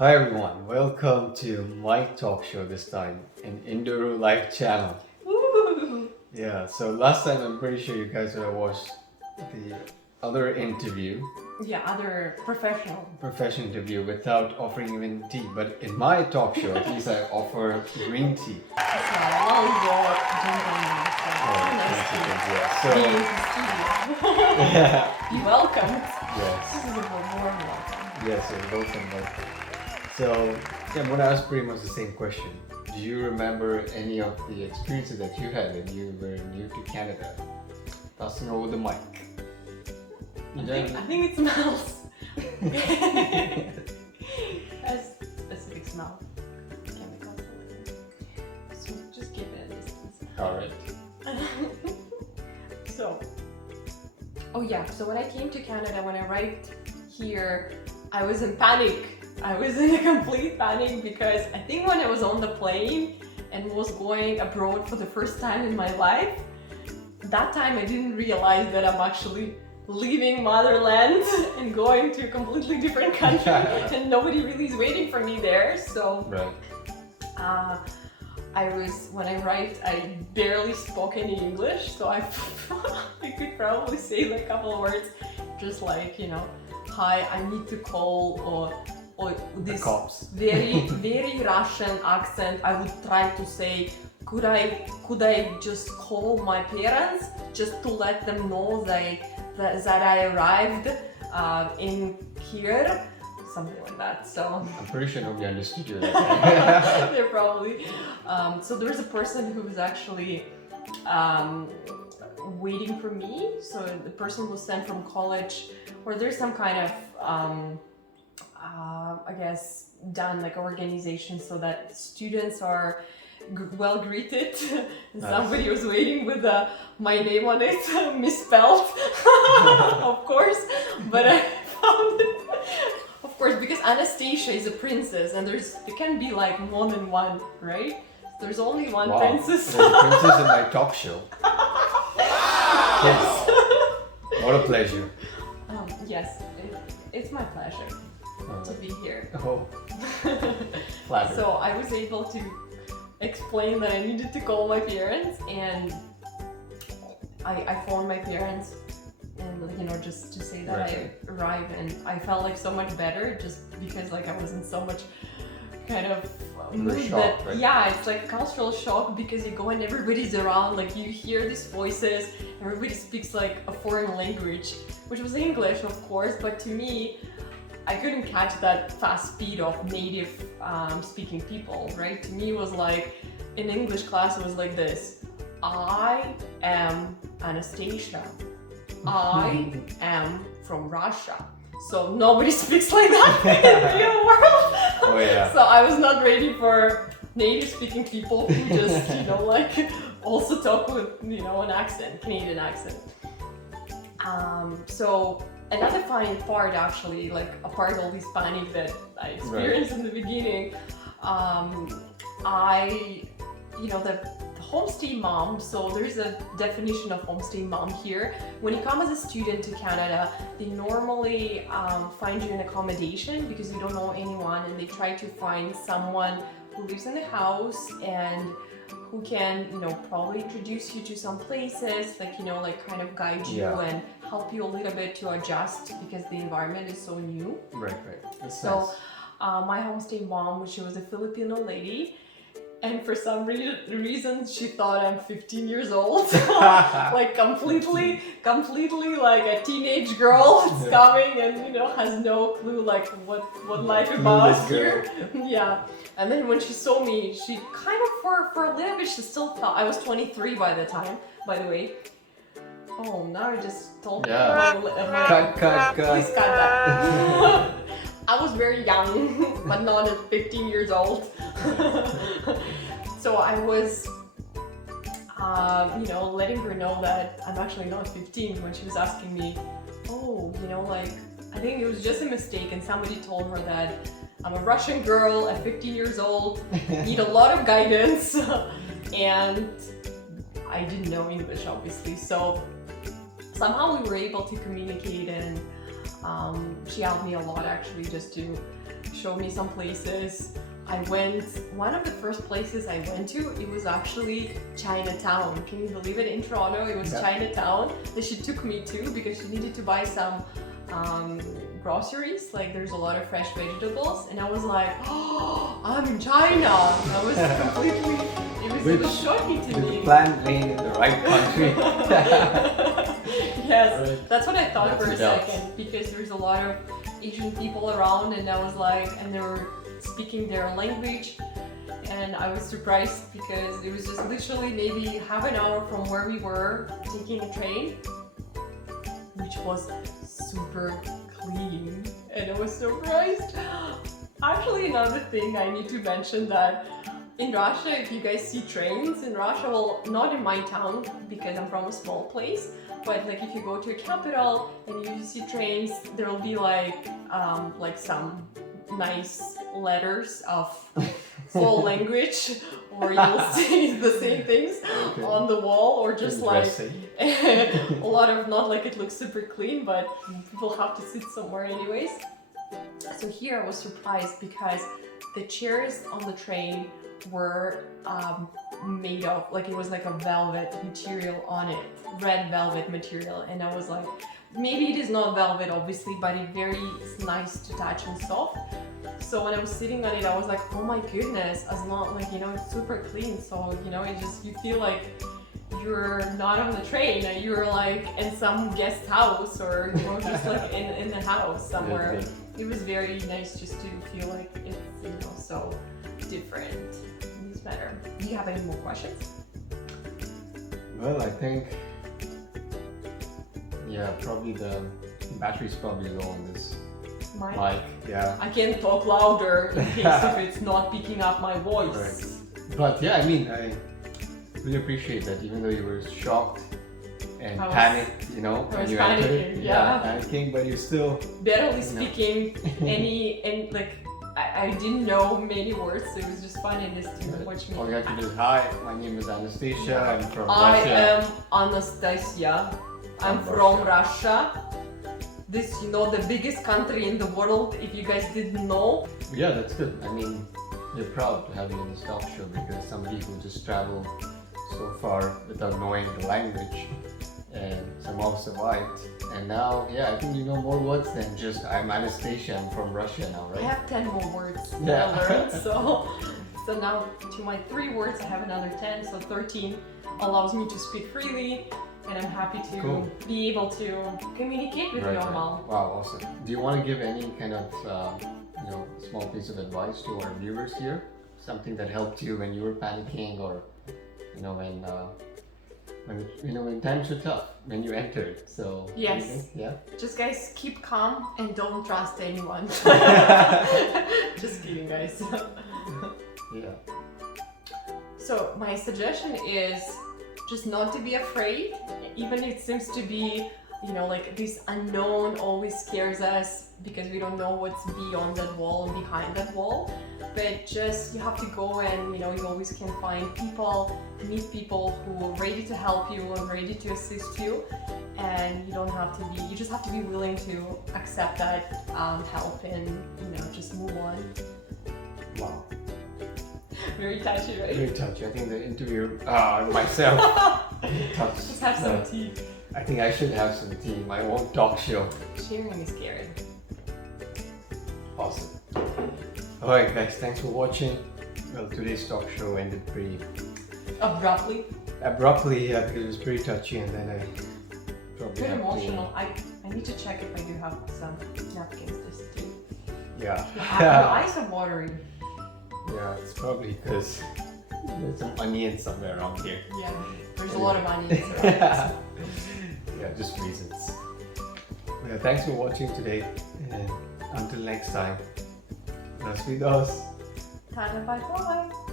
Hi everyone, welcome to my talk show this time in Induru Live channel. Woo! So last time I'm pretty sure you guys would have watched the other interview, Yeah, other professional. professional interview without offering even tea. But in my talk show, at least I offer green tea. It's a long walk, gentlemen. Oh, So, thank you, nice thank you. to be in the Yeah. studio. Be welcome. Yes, This is a warm welcome. yes, you're welcome. So I'm gonna ask pretty much the same question. Do you remember any of the experiences that you had when you were new to Canada? Passing over the mic. I think it smells. A specific smell. Chemicals. So just give it a distance. Alright. So when I came to Canada, when I arrived here, I was in panic. I was in a complete panic because I think when I was on the plane and was going abroad for the first time in my life, that time I didn't realize that I'm actually leaving motherland and going to a completely different country and nobody really is waiting for me there. So Right. when I arrived, I barely spoke any English, so I could probably say like a couple of words, just like, hi, I need to call, or this Cops. very Russian accent. I would try to say, could I just call my parents just to let them know that I arrived in here. Something like that. So I'm pretty sure nobody understood you that time. they're probably. So there's a person who was actually waiting for me. So the person was sent from college, or there's some kind of I guess done like organization so that students are well greeted. And Nice. somebody was waiting with my name on it, misspelled, of course. But I found it. Of course, because Anastasia is a princess, and there can be like more than one, right? There's only one Wow. princess. There's a princess in my talk show. Yes. What a pleasure. Yes, it's my pleasure to be here. Oh, flattered. So I was able to explain that I needed to call my parents, and I phoned my parents, and just to say that Right. I arrived, and I felt like so much better just because like I was in so much kind of mood shock, that right? yeah, it's like cultural shock because you go and everybody's around, like you hear these voices, everybody speaks like a foreign language, which was English of course, but to me I couldn't catch that fast speed of native speaking people, right? To me it was like in English class it was like this: I am Anastasia. I am from Russia. So nobody speaks like that in the real world. Oh yeah. So I was not ready for native speaking people who just, like also talk with, an accent, Canadian accent. So another funny part actually, like apart all this panic that I experienced in the beginning, the homestay mom, so there's a definition of homestay mom here. When you come as a student to Canada, they normally find you an accommodation because you don't know anyone, and they try to find someone who lives in the house and who can, probably introduce you to some places, like kind of guide you and help you a little bit to adjust because the environment is so new. Right. That's So nice. my homestay mom, she was a Filipino lady, and for some reason she thought I'm 15 years old. Like completely like a teenage girl is coming and has no clue like what life about Clueless here. girl. Yeah. And then when she saw me, she kind of for a little bit she still thought I was 23 by the time, by the way. Oh, now I just told Yeah. my Cut. Please cut that. I was very young, but not at 15 years old. So I was, letting her know that I'm actually not 15 when she was asking me, I think it was just a mistake and somebody told her that I'm a Russian girl at 15 years old, need a lot of guidance, and I didn't know English obviously. So somehow we were able to communicate, and she helped me a lot actually just to showed me some places. One of the first places I went to, it was actually Chinatown. Can you believe it? In Toronto, it was Chinatown that she took me to because she needed to buy some groceries. Like there's a lot of fresh vegetables, and I was like, oh, I'm in China. I was completely, it was shocking to me. Plan being in the right country. Yes, Right. that's what I thought That's for a it does. second, because there's a lot of Asian people around, and I was like, and they were speaking their language, and I was surprised because it was just literally maybe half an hour from where we were taking a train, which was super clean, and I was surprised. Actually, another thing I need to mention that in Russia, if you guys see trains in Russia, well, not in my town because I'm from a small place, but like if you go to a capital and you see trains, there will be like some nice letters of slow language, or you'll see the same things on the wall, or just like a lot of, not like it looks super clean, but people have to sit somewhere anyways. So here I was surprised because the chairs on the train were made of, like it was like a velvet material on it, red velvet material, and I was like, maybe it is not velvet obviously, but it's very nice to touch and soft. So when I was sitting on it, I was like, oh my goodness, as long, like, you know, it's super clean. So, you know, it just, you feel like you're not on the train, you're like in some guest house, or, you know, just like in the house somewhere. It was very nice just to feel like it's, you know, so different. It's better. Do you have any more questions? Well, I think, yeah, probably the battery's probably low on this Mine? mic. Yeah. I can talk louder in case if it's not picking up my voice. Right. But yeah, I mean, I really appreciate that, even though you were shocked and panicked, you know, when you entered it. Yeah, panicking, but you still barely speaking and like I didn't know many words, so it was just funny just to watch me. all you had to do is, hi, my name is Anastasia, I'm from I Russia. am Anastasia. I'm from Russia. This, you know, the biggest country in the world, if you guys didn't know. Yeah, that's good. I mean, we're proud to have you in this talk show, because somebody who just traveled so far without knowing the language and somehow survived. And now, yeah, I think you know more words than just I'm Anastasia, I'm from Russia now, right? I have 10 more words Yeah. that I learned, so now to my 3 words I have another 10, so 13 allows me to speak freely, and I'm happy to be able to communicate with you all. Wow, awesome. Do you want to give any kind of you know, small piece of advice to our viewers here? Something that helped you when you were panicking, or you know, when times were tough, when you entered. So yes, anything? Yeah. Just guys, keep calm and don't trust anyone. Just kidding, guys. Yeah. So my suggestion is just not to be afraid, even if it seems to be, you know, like this unknown always scares us because we don't know what's beyond that wall and behind that wall. But just, you have to go, and you know, you always can find people, meet people who are ready to help you and ready to assist you, and you don't have to be, you just have to be willing to accept that help, and you know, just move on. Wow. Very touchy, right? Very touchy. I think the interviewer, myself, touched. Let's have some tea. I think I should have some tea. My own talk show. Sharing is caring. Awesome. Alright guys, thanks for watching. Well, today's talk show ended pretty Abruptly. yeah, because it was pretty touchy, and then I probably Very have emotional. I need to check if I do have some napkins just to... Yeah. Your eyes are watery. Yeah, it's probably because there's some onions somewhere around here. Yeah, there's a lot of onions around. Yeah, just reasons. Well, thanks for watching today, and until next time, nos vemos. Tada, bye bye.